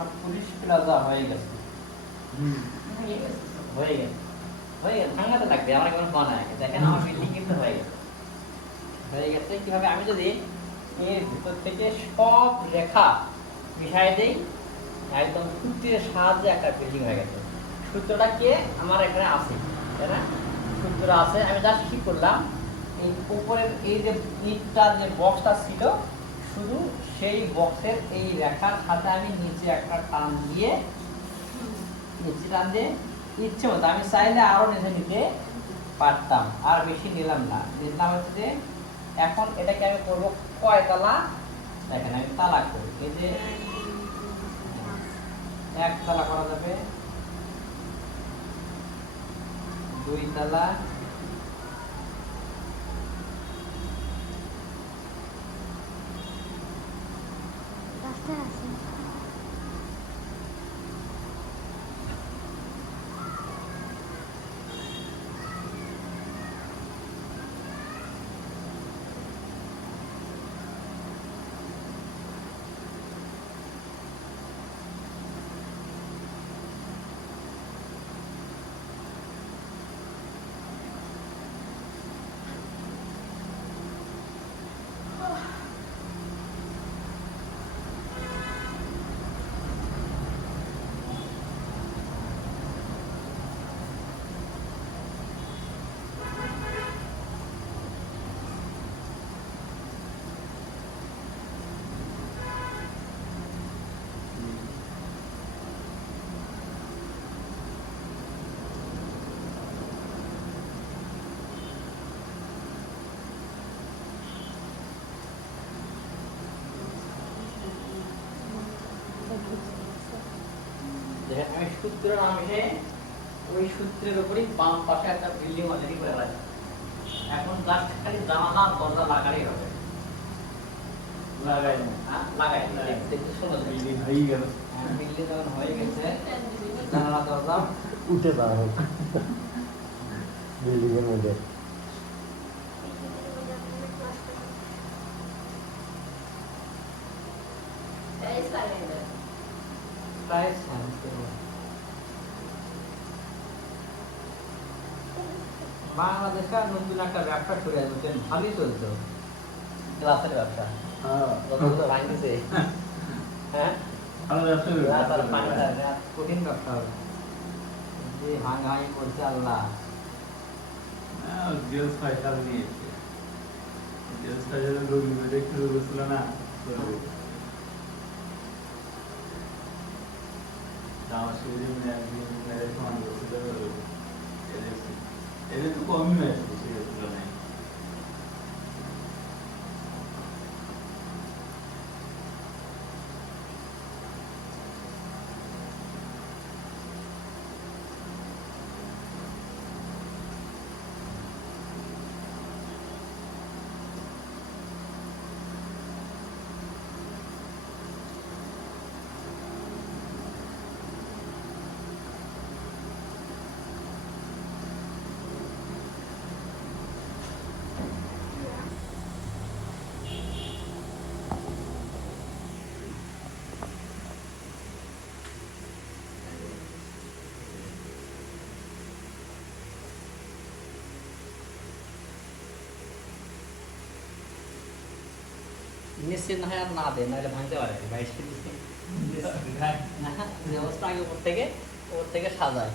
আমার police plaza হয়ে গেছে। হয়ে গেছে হয়ে গেছে। ভাঙাতে থাকবে আমার কেমন বানায় দেখেন আমার বিল্ডিং কিন্তু হয়ে গেছে। হয়ে গেছে। কীভাবে? আমি যদি এর ভিতর থেকে সব লেখা মিশাই দেই একদম সূত্রের সাহায্যে একটা বিল্ডিং হয়ে গেছে। সূত্রটা কে? আমার এখানে আছে। তাই না? সূত্র আছে। আমি জাস্ট কি করলাম এই উপরের এই যে যে বক্সটা ছিল শুধু সেই বক্সের এই রেখার সাথে আমি নিচে একটা টান দিয়ে, নিচে টান দিয়ে ইচ্ছে মতো আমি চাইলে আরও নিচে নিতে পারতাম, আর বেশি নিলাম না। নিলাম হচ্ছে যে এখন এটাকে আমি করব কয় তালা? দেখেন আমি তালা করি, এই যে এক তালা করা যাবে, দুই তালা Yeah. দেখেন আমি সূত্র নাম এসে ওই সূত্রের উপরই বাম পাশে একটা বিল্ডিং অলরেডি করে রাখি। এখন জাস্ট খালি জানালা দরজা লাগালেই হবে। লাগাই হ্যাঁ, লাগাই দেখ- দেখতে সুন্দর বিল্ডিং হয়ে গেল। বিল্ডিং যখন হয়ে গেছে জানালা দরজা উঠে যাওয়া হোক। বিল্ডিং এর মধ্যে। শান্তি হবে। বাংলাদেশে নতুন একটা ব্যবসা শুরু হয়েছে ভালোই চলতো গ্লাসের ব্যবসা। হ্যাঁ। হ্যাঁ? কঠিন ব্যবসা হবে। যে ভাঙাই করছে আল্লাহ। গেলস ফাইটার নিয়েছে গেলস ফাইটার রোগী দেখতে না shooting and being marathon, etc. There is, there is a common association. নিশ্চিত না হয় আর না দেয় নাহলে ভাঙতে পারে বাইশ কেজি ব্যবস্থা আগে ওপর থেকে ওপর থেকে সাজায়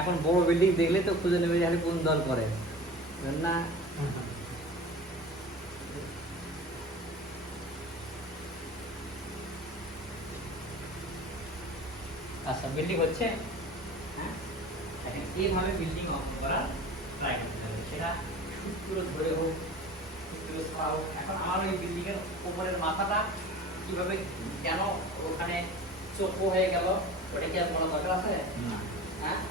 এখন বড় বিল্ডিং দেখলে তো খুঁজে নেবে যে কোন দল করে না আচ্ছা বিল্ডিং হচ্ছে এইভাবে বিল্ডিং অঙ্কন করা ট্রাই করতে হবে সেটা সূত্র ধরে হোক এখন আমার ওই বিল্ডিং এর উপরের মাথাটা কীভাবে কেন ওখানে চোখ হয়ে গেল ওটা কি আর কোনো দরকার আছে? হ্যাঁ?